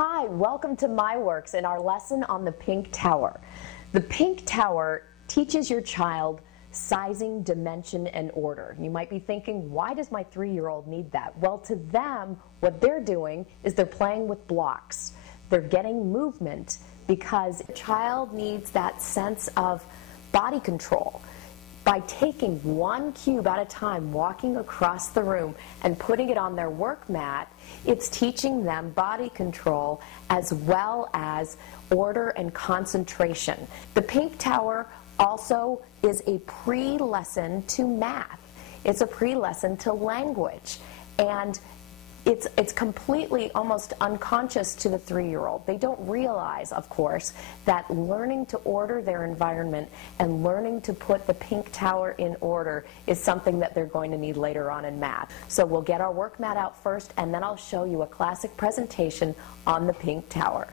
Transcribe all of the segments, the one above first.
Hi, welcome to My Works and our lesson on the pink tower. The pink tower teaches your child sizing, dimension, and order. You might be thinking, why does my 3-year-old need that? Well, to them, what they're doing is they're playing with blocks. They're getting movement because a child needs that sense of body control. By taking one cube at a time, walking across the room and putting it on their work mat, it's teaching them body control as well as order and concentration. The pink tower also is a pre-lesson to math. It's a pre-lesson to language. And it's completely almost unconscious to the 3-year-old. They don't realize, of course, that learning to order their environment and learning to put the pink tower in order is something that they're going to need later on in math. So we'll get our work mat out first, and then I'll show you a classic presentation on the pink tower.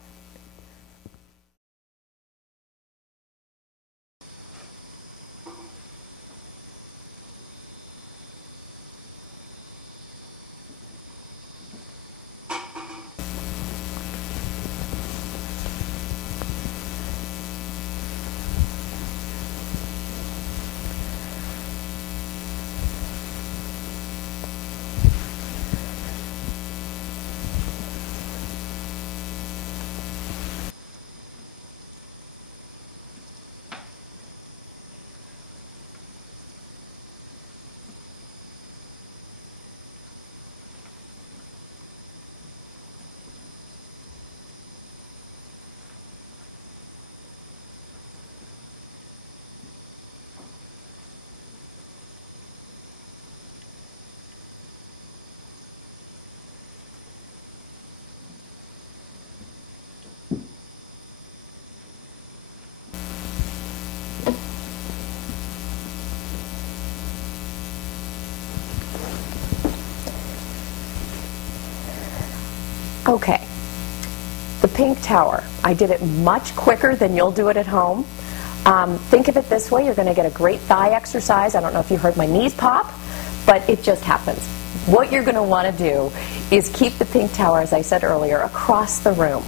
Okay, the pink tower. I did it much quicker than you'll do it at home. Think of it this way, you're going to get a great thigh exercise. I don't know if you heard my knees pop, but it just happens. What you're going to want to do is keep the pink tower, as I said earlier, across the room.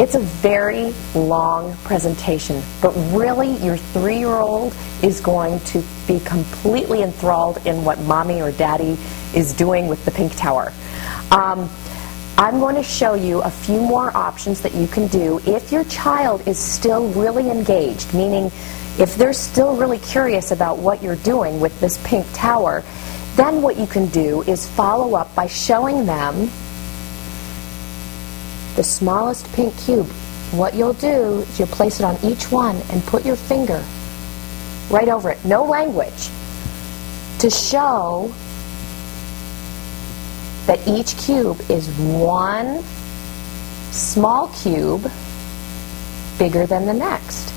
It's a very long presentation, but really your 3-year-old is going to be completely enthralled in what mommy or daddy is doing with the pink tower. I'm going to show you a few more options that you can do if your child is still really engaged, meaning if they're still really curious about what you're doing with this pink tower. Then what you can do is follow up by showing them the smallest pink cube. What you'll do is you'll place it on each one and put your finger right over it. No language. To show that each cube is one small cube bigger than the next.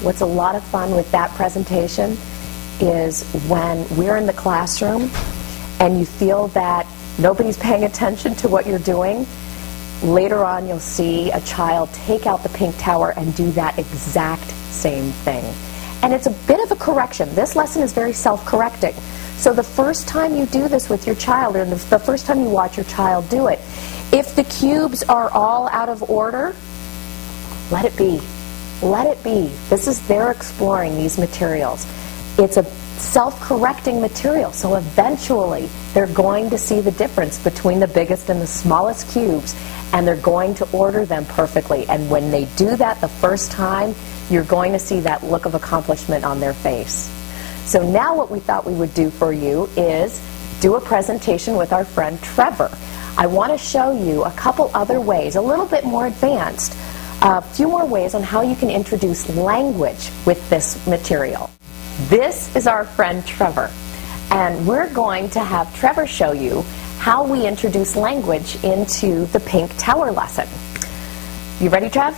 What's a lot of fun with that presentation is when we're in the classroom and you feel that nobody's paying attention to what you're doing, later on you'll see a child take out the pink tower and do that exact same thing. And it's a bit of a correction. This lesson is very self-correcting. So the first time you do this with your child, or the first time you watch your child do it, if the cubes are all out of order, let it be. Let it be. This is their exploring these materials. It's a self-correcting material, so eventually they're going to see the difference between the biggest and the smallest cubes, and they're going to order them perfectly. And when they do that the first time, you're going to see that look of accomplishment on their face. So now what we thought we would do for you is do a presentation with our friend Trevor. I want to show you a couple other ways, a little bit more advanced, a few more ways on how you can introduce language with this material. This is our friend Trevor, and we're going to have Trevor show you how we introduce language into the pink tower lesson. You ready, Trev?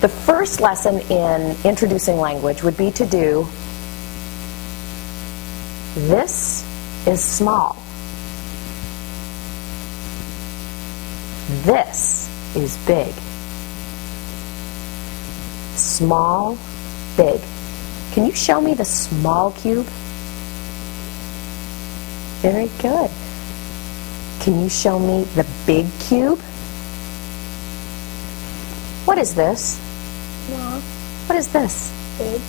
The first lesson in introducing language would be to do "This is small." This is big. Small, big. Can you show me the small cube? Very good. Can you show me the big cube? What is this? Small. What is this? Big.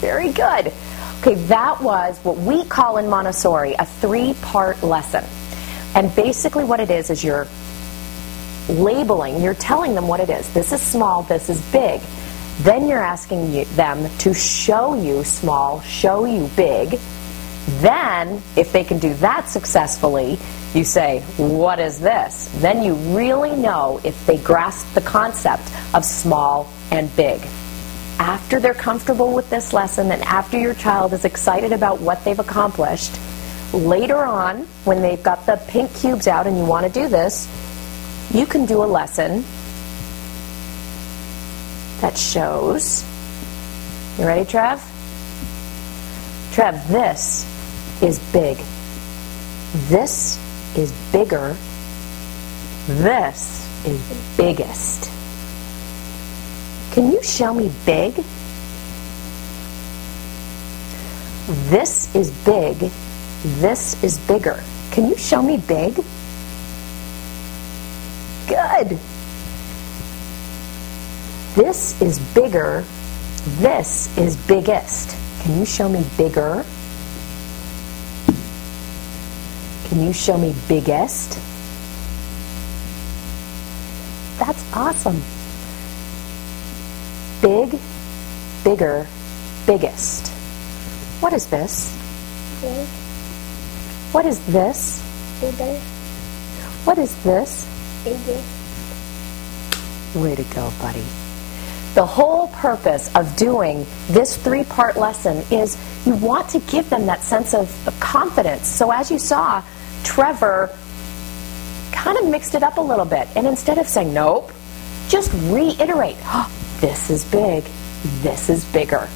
Very good. Okay, that was what we call in Montessori a 3-part lesson. And basically what it is you're labeling, you're telling them what it is. This is small, this is big. Then you're asking them to show you small, show you big. Then, if they can do that successfully, you say, what is this? Then you really know if they grasp the concept of small and big. After they're comfortable with this lesson and after your child is excited about what they've accomplished, later on, when they've got the pink cubes out and you want to do this, you can do a lesson that shows, you ready, Trev? Trev, this is big. This is bigger. This is biggest. Can you show me big? This is big. This is bigger. Can you show me big? Good. This is bigger. This is biggest. Can you show me bigger? Can you show me biggest? That's awesome. Big, bigger, biggest. What is this? Big. What is this? Bigger. What is this? Biggest. Way to go, buddy. The whole purpose of doing this 3-part lesson is you want to give them that sense of confidence. So as you saw, Trevor kind of mixed it up a little bit. And instead of saying, nope, just reiterate, oh, this is big, this is bigger.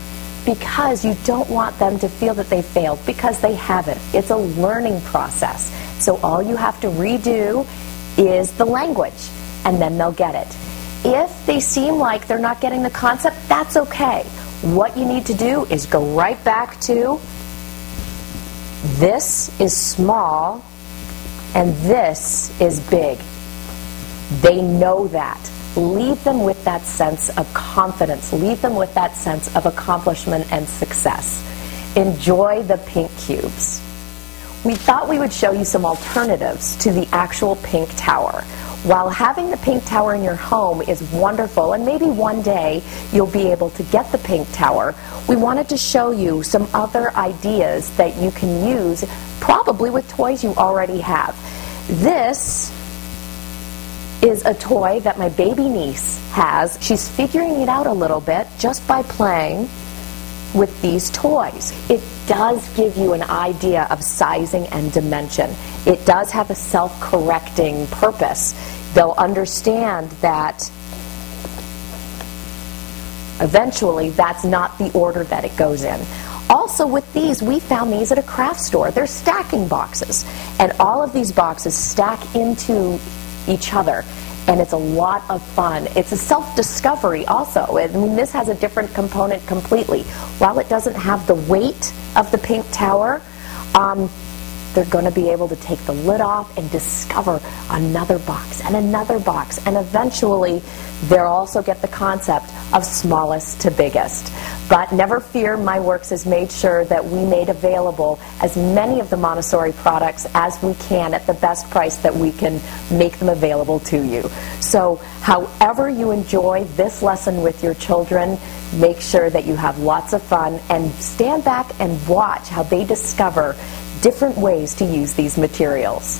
Because you don't want them to feel that they failed, because they haven't. It's a learning process. So all you have to redo is the language, and then they'll get it. If they seem like they're not getting the concept, that's okay. What you need to do is go right back to this is small and this is big. They know that. Leave them with that sense of confidence. Leave them with that sense of accomplishment and success. Enjoy the pink cubes. We thought we would show you some alternatives to the actual pink tower. While having the pink tower in your home is wonderful, and maybe one day you'll be able to get the pink tower, we wanted to show you some other ideas that you can use, probably with toys you already have. This is a toy that my baby niece has. She's figuring it out a little bit just by playing with these toys. It does give you an idea of sizing and dimension. It does have a self-correcting purpose. They'll understand that eventually that's not the order that it goes in. Also with these, we found these at a craft store. They're stacking boxes. And all of these boxes stack into each other. And it's a lot of fun. It's a self-discovery also. I mean, this has a different component completely. While it doesn't have the weight of the pink tower, they're going to be able to take the lid off and discover another box and another box. And eventually, they'll also get the concept of smallest to biggest. But never fear, My Works has made sure that we made available as many of the Montessori products as we can at the best price that we can make them available to you. So however you enjoy this lesson with your children, make sure that you have lots of fun and stand back and watch how they discover different ways to use these materials.